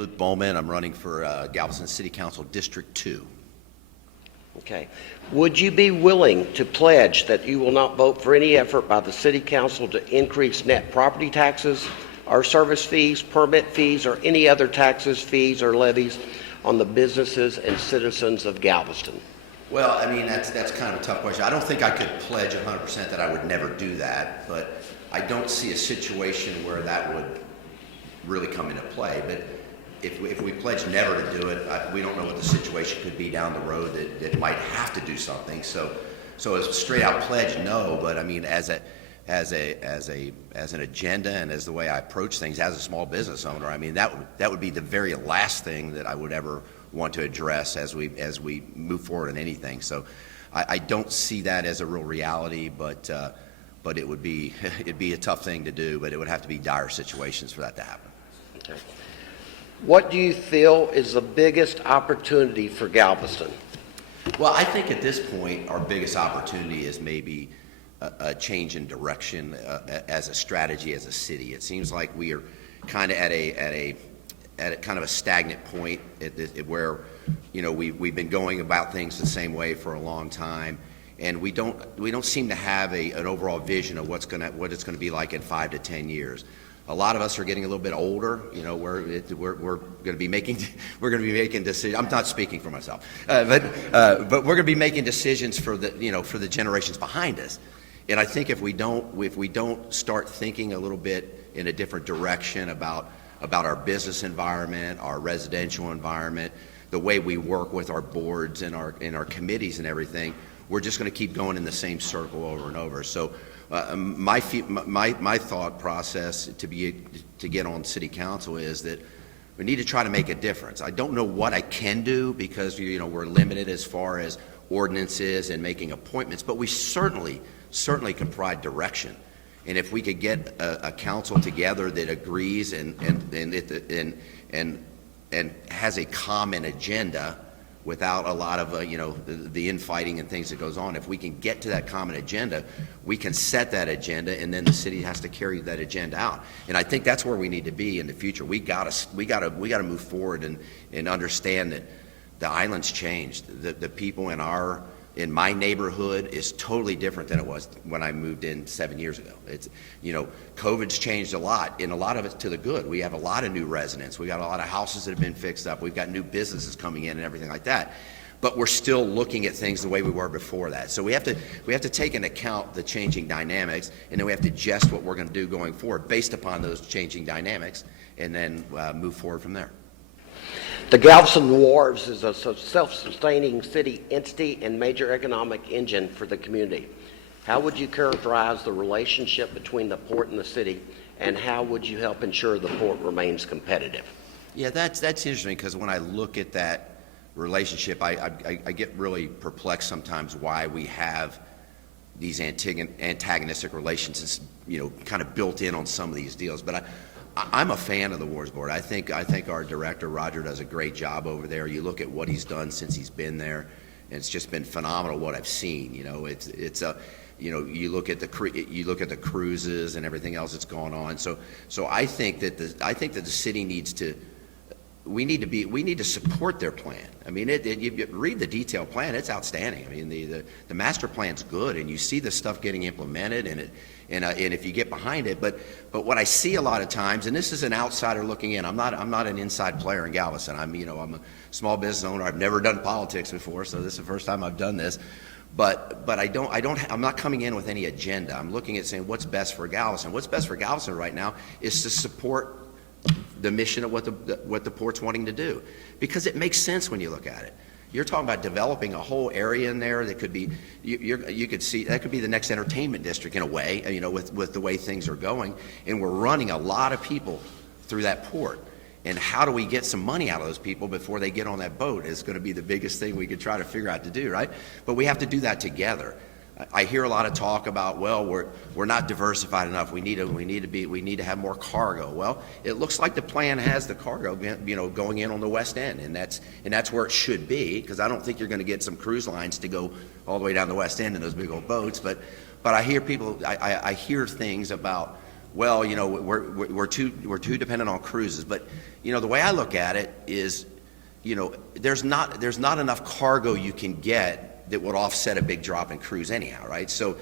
Luke Bohlman. I'm running for Galveston City Council District 2. Okay. Would you be willing to pledge that you will not vote for any effort by the City Council to increase net property taxes, or service fees, permit fees, or any other taxes, fees, or levies on the businesses and citizens of Galveston? Well, I mean, that's kind of a tough question. I don't think I could pledge 100% that I would never do that, but I don't see a situation where that would really come into play. But if we pledge never to do it, we don't know what the situation could be down the road that might have to do something. So as a straight out pledge, no. But I mean, as an agenda and as the way I approach things as a small business owner, I mean that would be the very last thing that I would ever want to address as we move forward in anything. So I don't see that as a real reality, but it'd be a tough thing to do. But it would have to be dire situations for that to happen. Okay. What do you feel is the biggest opportunity for Galveston? Well, I think at this point, our biggest opportunity is maybe a change in direction as a strategy as a city. It seems like we are kind of at a kind of a stagnant point where, you know, we've been going about things the same way for a long time, and we don't seem to have an overall vision of what it's going to be like in 5 to 10 years. A lot of us are getting a little bit older. You know, we're going to be making decisions. I'm not speaking for myself, but we're going to be making decisions for the generations behind us. And I think if we don't start thinking a little bit in a different direction about our business environment, our residential environment, the way we work with our boards and our committees and everything, we're just going to keep going in the same circle over and over. So. My thought process to get on city council is that we need to try to make a difference. I don't know what I can do because we're limited as far as ordinances and making appointments, but we certainly can provide direction. And if we could get a council together that agrees and has a common agenda, without a lot of the infighting and things that goes on. If we can get to that common agenda, we can set that agenda, and then the city has to carry that agenda out. And I think that's where we need to be in the future. We gotta move forward and understand that the island's changed. The people in my neighborhood is totally different than it was when I moved in 7 years ago. COVID's changed a lot, and a lot of it's to the good. We have a lot of new residents. We got a lot of houses that have been fixed up. We've got new businesses coming in and everything like that. But we're still looking at things the way we were before that. So we have to take into account the changing dynamics, and then we have to adjust what we're going to do going forward based upon those changing dynamics, and then move forward from there. The Galveston Wharves is a self-sustaining city entity and major economic engine for the community. How would you characterize the relationship between the port and the city, and how would you help ensure the port remains competitive? Yeah, that's interesting, because when I look at that relationship, I get really perplexed sometimes why we have these antagonistic relations, kind of built in on some of these deals. But I'm a fan of the Wharves Board. I think our director, Roger, does a great job over there. You look at what he's done since he's been there, and it's just been phenomenal what I've seen. You look at the cruises and everything else that's going on. So I think that the city needs to. We need to support their plan. I mean, you read the detailed plan; it's outstanding. I mean, the master plan's good, and you see the stuff getting implemented, and if you get behind it. But what I see a lot of times, and this is an outsider looking in. I'm not an inside player in Galveston. I'm a small business owner. I've never done politics before, so this is the first time I've done this. But I'm not coming in with any agenda. I'm looking at saying what's best for Galveston. What's best for Galveston right now is to support the mission of what the port's wanting to do, because it makes sense when you look at it. You're talking about developing a whole area in there that could be, you could see, that could be the next entertainment district in a way, with the way things are going. And we're running a lot of people through that port. And how do we get some money out of those people before they get on that boat is going to be the biggest thing we could try to figure out to do, right? But we have to do that together. I hear a lot of talk about, well, we're not diversified enough. We need to have more cargo. Well, it looks like the plan has the cargo, going in on the west end, and that's where it should be, because I don't think you're going to get some cruise lines to go all the way down the west end in those big old boats. But I hear people, I hear things about well, we're too dependent on cruises. But, the way I look at it is, there's not enough cargo you can get that would offset a big drop in cruise anyhow, right? So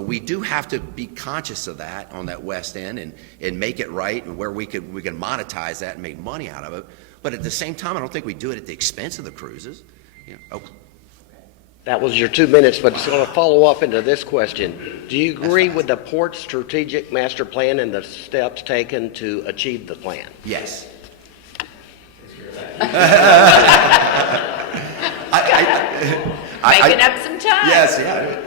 we do have to be conscious of that on that west end and make it right, and where we can monetize that and make money out of it. But at the same time, I don't think we do it at the expense of the cruises. That was your 2 minutes, but it's going to follow up into this question. Do you agree with the Port Strategic Master Plan and the steps taken to achieve the plan? Yes. Making up some time. Yes, yeah.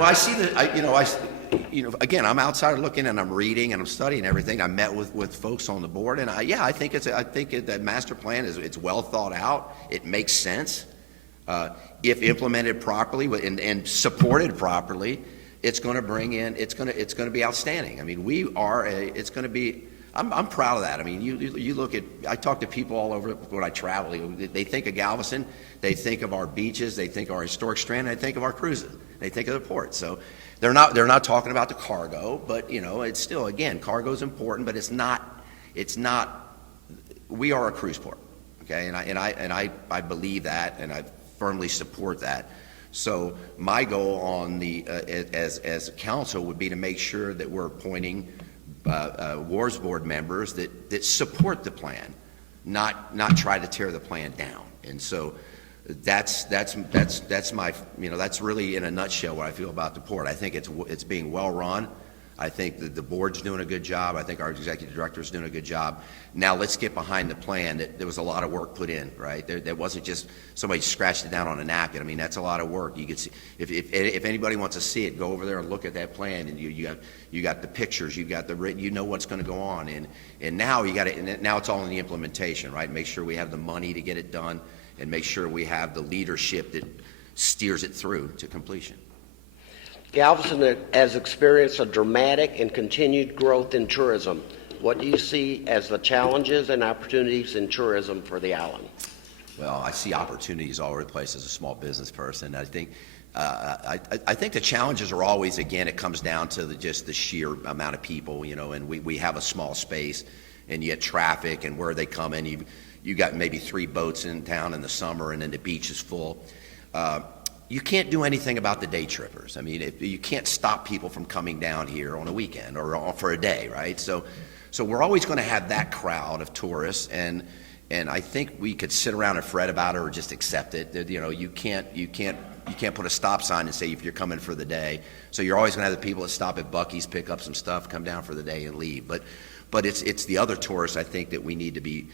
I see that. Again, I'm outside looking and I'm reading and I'm studying everything. I met with folks on the board, and I think that master plan it's well thought out. It makes sense. If implemented properly and supported properly, it's going to bring in. It's going to be outstanding. I mean, it's going to be. I'm proud of that. I mean, you look at. I talk to people all over when I travel. They think of Galveston. They think of our beaches. They think of our historic strand. They think of our cruises. They think of the port. So they're not talking about the cargo, but it's still, again, cargo is important, but it's not. We are a cruise port, okay, and I believe that, and I firmly support that. So my goal on as a council would be to make sure that we're appointing Wharves board members that support the plan, not try to tear the plan down. And so that's my that's really in a nutshell what I feel about the port. I think it's being well run. I think that the board's doing a good job. I think our executive director's doing a good job. Now let's get behind the plan. There was a lot of work put in, right? There wasn't just somebody scratched it down on a napkin. I mean, that's a lot of work. You could see if anybody wants to see it, go over there and look at that plan. And you got the pictures, you got the written, what's going to go on. And now now it's all in the implementation, right? Make sure we have the money to get it done, and make sure we have the leadership that steers it through to completion. Galveston has experienced a dramatic and continued growth in tourism. What do you see as the challenges and opportunities in tourism for the island? Well, I see opportunities all over the place as a small business person. I think I think the challenges are always, again, it comes down to just the sheer amount of people, and we have a small space, and you get traffic, and where they come in, you got maybe 3 boats in town in the summer, and then the beach is full. You can't do anything about the day trippers. I mean, you can't stop people from coming down here on a weekend or for a day, right? So we're always going to have that crowd of tourists, and I think we could sit around and fret about it or just accept it. You can't put a stop sign and say if you're coming for the day. So you're always going to have the people that stop at Buc-ee's, pick up some stuff, come down for the day, and leave. But it's the other tourists I think that we need to be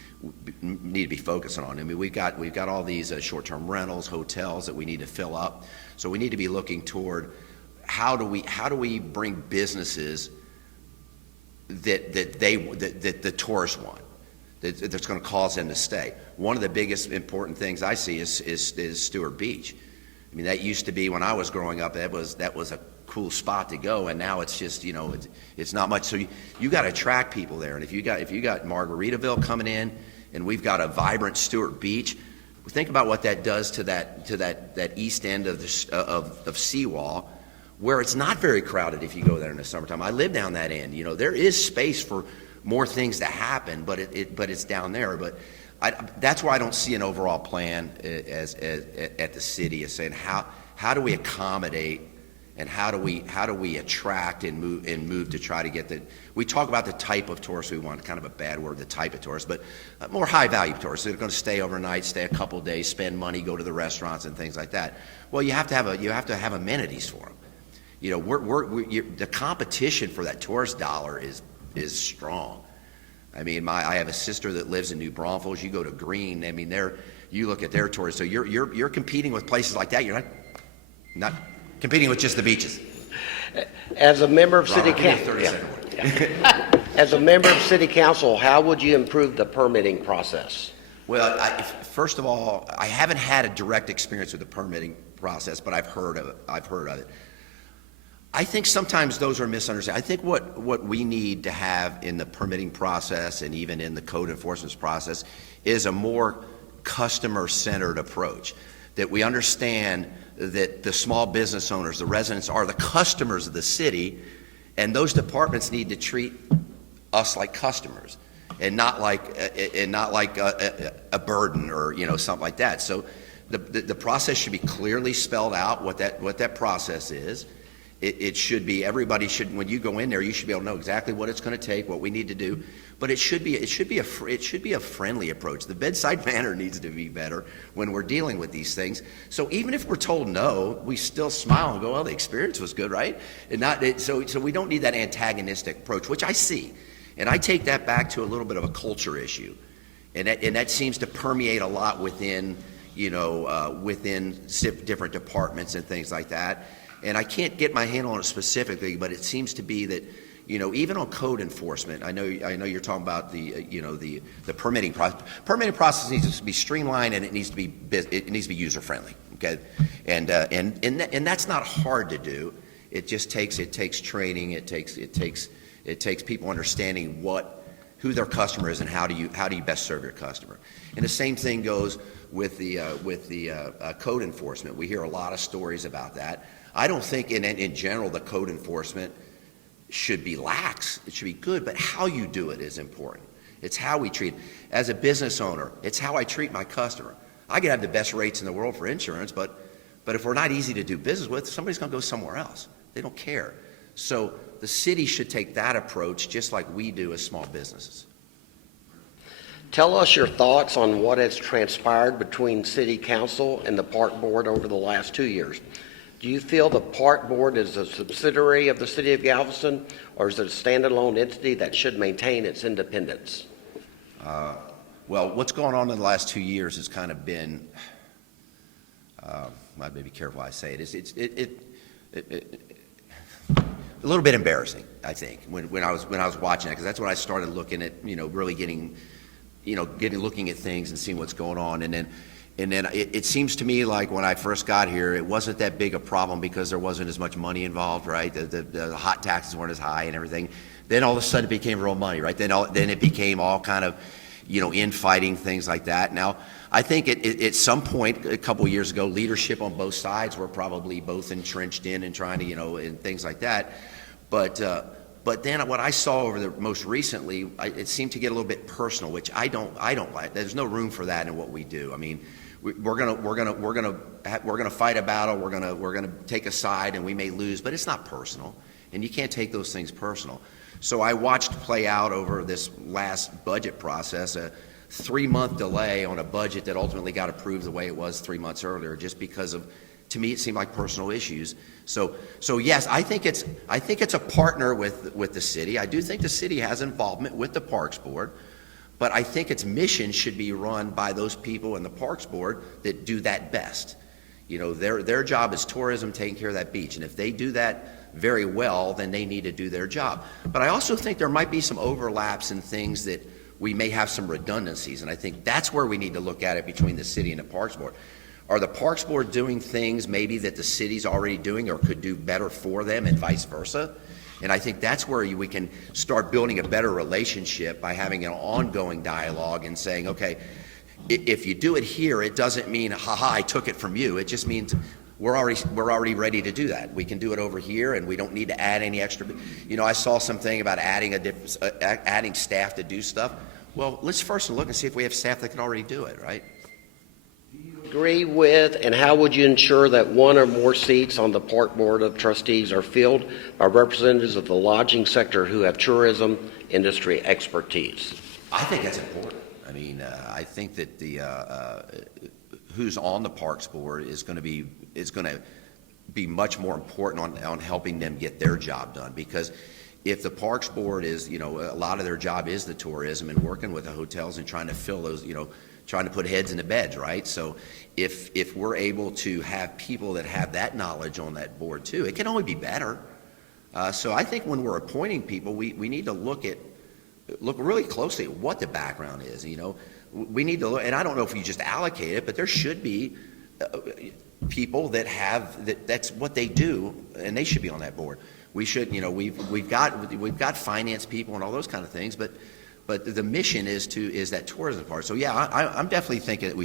focusing on. I mean, we've got all these short-term rentals, hotels that we need to fill up. So we need to be looking toward how do we bring businesses that the tourists want, that's going to cause them to stay. One of the biggest important things I see is Stewart Beach. I mean, that used to be, when I was growing up, that was a cool spot to go, and now it's just it's not much. So you got to attract people there, and if you got Margaritaville coming in, and we've got a vibrant Stewart Beach, think about what that does to that east end of Seawall, where it's not very crowded if you go there in the summertime. I live down that end. There is space for more things to happen, but it's down there. But that's why I don't see an overall plan as at the city as saying how do we accommodate. And how do we attract and move to try to get the? We talk about the type of tourists we want, kind of a bad word, the type of tourists, but more high value tourists. They're going to stay overnight, stay a couple of days, spend money, go to the restaurants and things like that. Well, you have to have amenities for them. The competition for that tourist dollar is strong. I mean, I have a sister that lives in New Braunfels. You go to Green. I mean, you look at their tourists. So you're competing with places like that. You're not competing with just the beaches. As a member of City Council, as a member of City Council, how would you improve the permitting process? Well, first of all, I haven't had a direct experience with the permitting process, but I've heard of it. I think sometimes those are misunderstood. I think what we need to have in the permitting process and even in the code enforcement process is a more customer-centered approach, that we understand that the small business owners, the residents, are the customers of the city, and those departments need to treat us like customers, and not like a burden or something like that. So the process should be clearly spelled out what that process is. It should be, everybody should, when you go in there, you should be able to know exactly what it's going to take, what we need to do. But it should be a friendly approach. The bedside manner needs to be better when we're dealing with these things. So even if we're told no, we still smile and go, "Well, the experience was good, right?" So we don't need that antagonistic approach, which I see, and I take that back to a little bit of a culture issue, and that seems to permeate a lot within within different departments and things like that. And I can't get my handle on it specifically, but it seems to be that, even on code enforcement, I know you're talking about the permitting process. Permitting process needs to be streamlined, and it needs to be user friendly. Okay, and that's not hard to do. It just takes training. It takes people understanding who their customer is and how do you best serve your customer. And the same thing goes with the code enforcement. We hear a lot of stories about that. I don't think in general the code enforcement should be lax. It should be good, but how you do it is important. It's how we treat. As a business owner, it's how I treat my customer. I could have the best rates in the world for insurance, but if we're not easy to do business with, somebody's going to go somewhere else. They don't care. So the city should take that approach just like we do as small businesses. Tell us your thoughts on what has transpired between City Council and the Park Board over the last 2 years. Do you feel the Park Board is a subsidiary of the City of Galveston, or is it a standalone entity that should maintain its independence? Well, what's going on in the last 2 years has kind of been, I may be careful how I say it, it's a little bit embarrassing, I think, when I was watching it, because that's when I started looking at, really looking at things and seeing what's going on. And then it seems to me like when I first got here, it wasn't that big a problem because there wasn't as much money involved, right? The hot taxes weren't as high and everything. Then all of a sudden it became real money, right? Then it became all kind of, infighting, things like that. Now, I think at some point a couple of years ago, leadership on both sides were probably both entrenched in and trying to, and things like that. But then what I saw over the most recently, it seemed to get a little bit personal, which I don't like. There's no room for that in what we do. I mean, we're gonna fight a battle. We're gonna take a side, and we may lose, but it's not personal, and you can't take those things personal. So I watched play out over this last budget process a 3-month delay on a budget that ultimately got approved the way it was 3 months earlier, just because of, to me, it seemed like personal issues. So yes, I think it's a partner with the city. I do think the city has involvement with the Parks Board, but I think its mission should be run by those people in the Parks Board that do that best. Their job is tourism, taking care of that beach, and if they do that very well, then they need to do their job. But I also think there might be some overlaps in things that we may have some redundancies, and I think that's where we need to look at it between the city and the Parks Board. Are the Parks Board doing things maybe that the city's already doing or could do better for them, and vice versa? And I think that's where we can start building a better relationship by having an ongoing dialogue and saying, okay, if you do it here, it doesn't mean, haha, I took it from you. It just means we're already ready to do that. We can do it over here, and we don't need to add any extra. I saw something about adding staff to do stuff. Well, let's first look and see if we have staff that can already do it, right? Agree with, and how would you ensure that one or more seats on the Park Board of Trustees are filled by representatives of the lodging sector who have tourism industry expertise? I think that's important. I mean, I think that the who's on the Parks Board is going to be much more important on helping them get their job done, because if the Parks Board is, a lot of their job is the tourism and working with the hotels and trying to fill those, trying to put heads in the beds, right? So if we're able to have people that have that knowledge on that board too, it can only be better. So I think when we're appointing people, we need to look really closely at what the background is. We need to look, and I don't know if you just allocate it, but there should be people that that's what they do, and they should be on that board. We should, we've got finance people and all those kind of things, but the mission is that tourism part. So yeah, I'm definitely thinking that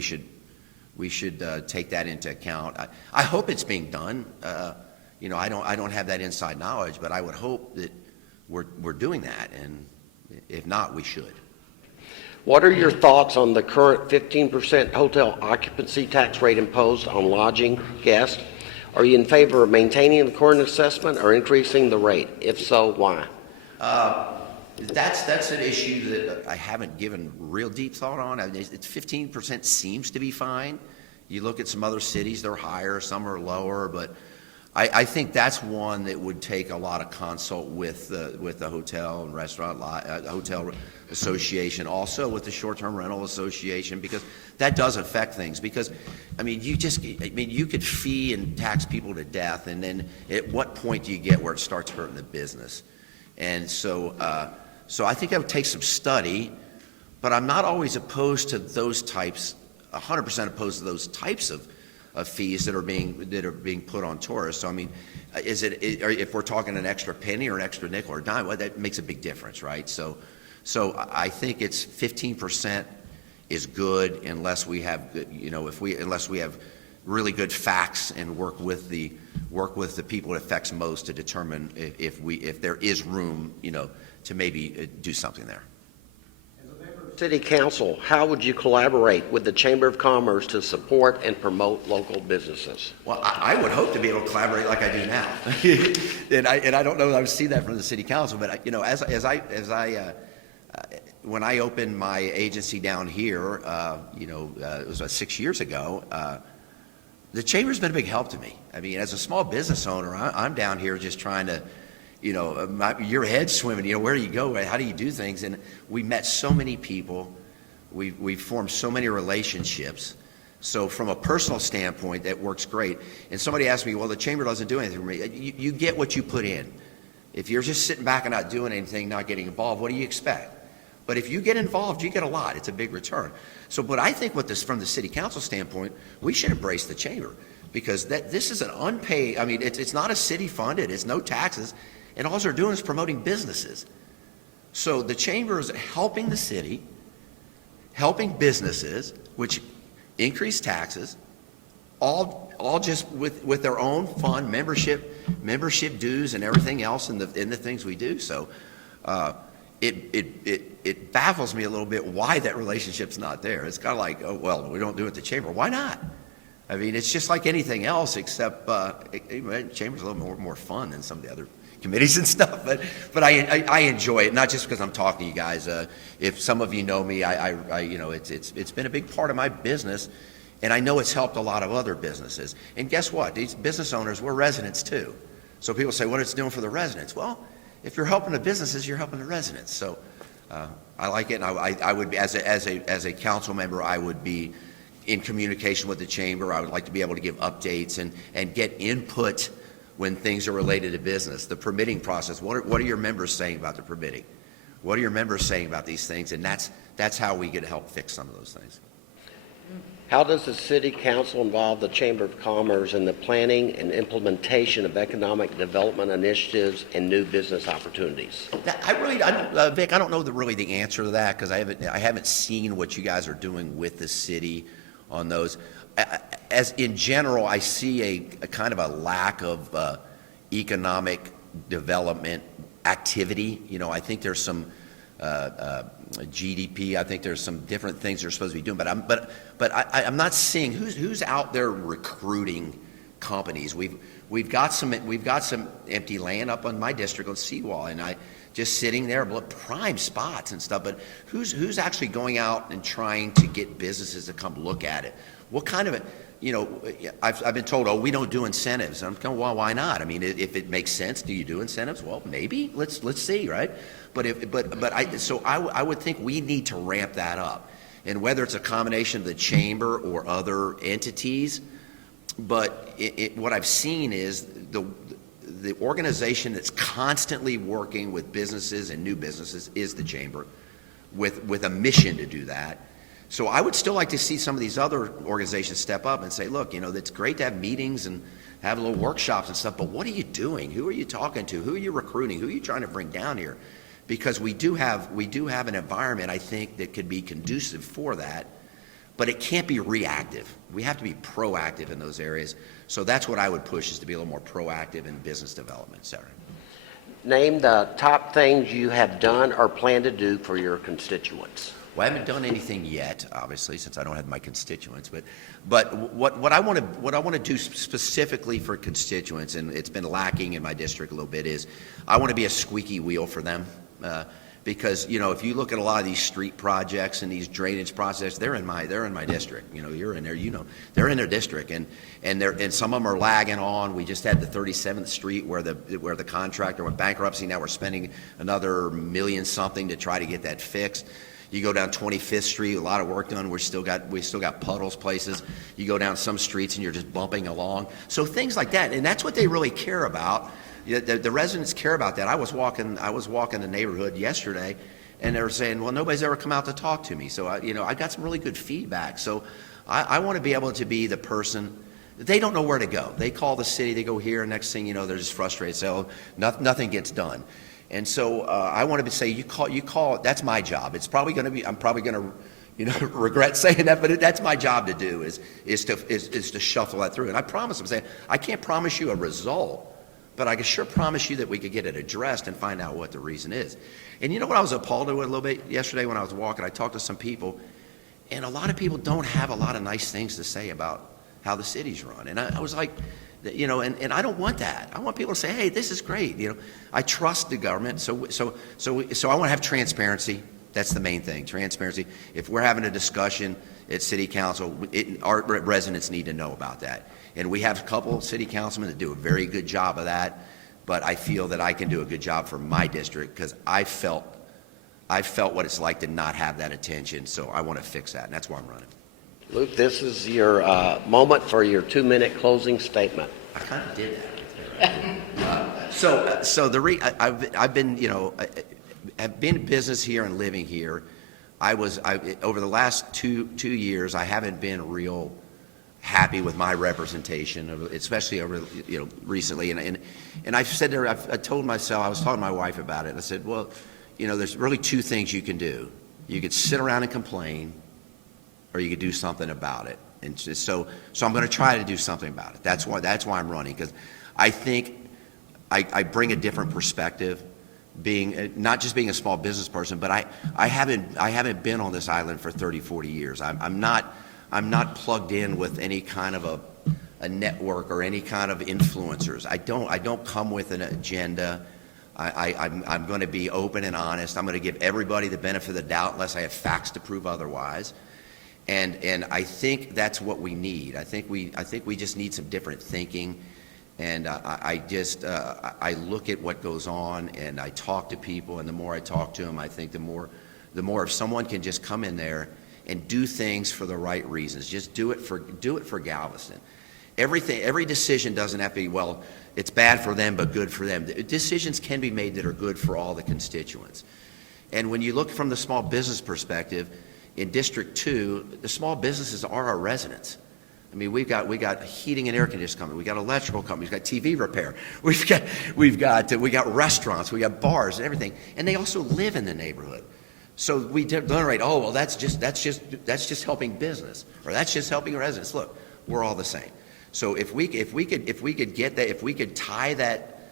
we should take that into account. I hope it's being done. I don't have that inside knowledge, but I would hope that we're doing that, and If not, we should. What are your thoughts on the current 15% hotel occupancy tax rate imposed on lodging guests? Are you in favor of maintaining the current assessment or increasing the rate? If so, why? That's an issue that I haven't given real deep thought on. I mean, it's 15% seems to be fine. You look at some other cities, they're higher, some are lower, but I think that's one that would take a lot of consult with the hotel and restaurant hotel association, also with the short-term rental association, because that does affect things. Because I mean, you could fee and tax people to death, and then at what point do you get where it starts hurting the business? And so I think that would take some study, but I'm not always opposed to those types, 100% opposed to those types of fees that are being put on tourists. So I mean, if we're talking an extra penny or an extra nickel or dime, well, that makes a big difference, right? So I think it's 15% is good unless we have, unless we have really good facts and work with the people it affects most to determine if there is room, to maybe do something there. City Council, how would you collaborate with the Chamber of Commerce to support and promote local businesses? Well, I would hope to be able to collaborate like I do now, and I don't know that I would see that from the City Council, but when I opened my agency down here, it was about 6 years ago. The Chamber's been a big help to me. I mean, as a small business owner, I'm down here just trying to. Your head's swimming, where do you go? How do you do things? And we met so many people. We've formed so many relationships. So from a personal standpoint, that works great. And somebody asked me, well, the Chamber doesn't do anything for me. You get what you put in. If you're just sitting back and not doing anything, not getting involved, what do you expect? But if you get involved, you get a lot. It's a big return. But I think from the City Council standpoint, we should embrace the Chamber, because this is an unpaid, I mean, it's not a city funded, it's no taxes. And all they're doing is promoting businesses. So the Chamber is helping the city, helping businesses, which increase taxes, all just with their own fund, membership dues, and everything else in the things we do. So it baffles me a little bit why that relationship's not there. It's kind of like, oh well, we don't do it at the Chamber. Why not? I mean, it's just like anything else, except the Chamber's a little more fun than some of the other committees and stuff, but I enjoy it, not just because I'm talking to you guys. If some of you know me, it's been a big part of my business, and I know it's helped a lot of other businesses. And guess what? These business owners, we're residents too. So people say, what it's doing for the residents? Well, if you're helping the businesses, you're helping the residents. So I like it, and I would be, as a council member, I would be in communication with the Chamber. I would like to be able to give updates and get input when things are related to business. The permitting process, what are your members saying about the permitting? What are your members saying about these things? And that's how we get to help fix some of those things. How does the City Council involve the Chamber of Commerce in the planning and implementation of economic development initiatives and new business opportunities? Vic, I don't know really the answer to that, because I haven't seen what you guys are doing with the city on those. As in general, I see a kind of a lack of economic development activity. I think there's some GDP. I think there's some different things they're supposed to be doing. But I'm not seeing who's out there recruiting companies. We've got some empty land up on my district on Seawall, and just sitting there, prime spots and stuff. But who's actually going out and trying to get businesses to come look at it? What kind of I've been told, oh, we don't do incentives. I'm going, well, why not? I mean, if it makes sense, do you do incentives? Well, maybe. Let's see, right? I would think we need to ramp that up, and whether it's a combination of the Chamber or other entities. But what I've seen is the organization that's constantly working with businesses and new businesses is the Chamber, with a mission to do that. So I would still like to see some of these other organizations step up and say, look, it's great to have meetings and have little workshops and stuff, but what are you doing? Who are you talking to? Who are you recruiting? Who are you trying to bring down here? Because we do have an environment, I think, that could be conducive for that, but it can't be reactive. We have to be proactive in those areas. So that's what I would push, is to be a little more proactive in business development, Sarah. Name the top things you have done or plan to do for your constituents. Well, I haven't done anything yet, obviously, since I don't have my constituents. But what I want to do specifically for constituents, and it's been lacking in my district a little bit, is I want to be a squeaky wheel for them. Because if you look at a lot of these street projects and these drainage projects, they're in my district. You're in there. They're in their district, and some of them are lagging on. We just had the 37th Street where the contractor went bankruptcy. Now we're spending another million something to try to get that fixed. You go down 25th Street, a lot of work done. We still got puddles places. You go down some streets and you're just bumping along. So things like that, and that's what they really care about. The residents care about that. I was walking the neighborhood yesterday, and they were saying, "Well, nobody's ever come out to talk to me." So I got some really good feedback. So I want to be able to be the person. They don't know where to go. They call the city, they go here, and next thing you know, they're just frustrated. So nothing gets done. And so I want to say, you call. That's my job. It's probably going to be. I'm probably going to, regret saying that, but that's my job to do is to shuffle that through. And I promise. I'm saying I can't promise you a result, but I can sure promise you that we could get it addressed and find out what the reason is. And you know what I was appalled with a little bit yesterday when I was walking. I talked to some people, and a lot of people don't have a lot of nice things to say about how the city's run. And I was like. And I don't want that. I want people to say, "Hey, this is great." I trust the government, so I want to have transparency. That's the main thing, transparency. If we're having a discussion at City Council, our residents need to know about that. And we have a couple of city councilmen that do a very good job of that. But I feel that I can do a good job for my district because I felt what it's like to not have that attention. So I want to fix that, and that's why I'm running. Luke, this is your moment for your 2-minute closing statement. I kind of did that. I've been in business here and living here. Over the last two years, I haven't been real happy with my representation, especially over recently. And I've said there, I told myself, I was talking to my wife about it. And I said, well, there's really two things you can do. You could sit around and complain, or you could do something about it. And so I'm going to try to do something about it. That's why I'm running, because I think I bring a different perspective, not just being a small business person, but I haven't been on this island for 30, 40 years. I'm not plugged in with any kind of a network or any kind of influencers. I don't come with an agenda. I'm going to be open and honest. I'm going to give everybody the benefit of the doubt unless I have facts to prove otherwise. And I think that's what we need. I think we just need some different thinking. And I look at what goes on, and I talk to people, and the more I talk to them, I think the more if someone can just come in there and do things for the right reasons, just do it for Galveston. Every decision doesn't have to be, well, it's bad for them but good for them. Decisions can be made that are good for all the constituents. And when you look from the small business perspective, in District 2, the small businesses are our residents. I mean, we've got heating and air conditioning company, we got electrical companies, we've got TV repair, we got restaurants, we got bars and everything, and they also live in the neighborhood. So we generate, oh well, that's just helping business, or that's just helping residents. Look, we're all the same. So if we could get that, if we could tie that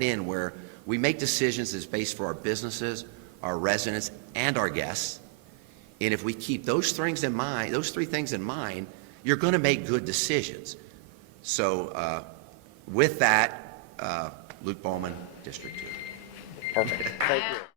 in where we make decisions that's based for our businesses, our residents, and our guests. And if we keep those three things in mind, you're going to make good decisions. So with that, Luke Bohlman, District 2. Perfect. Thank you.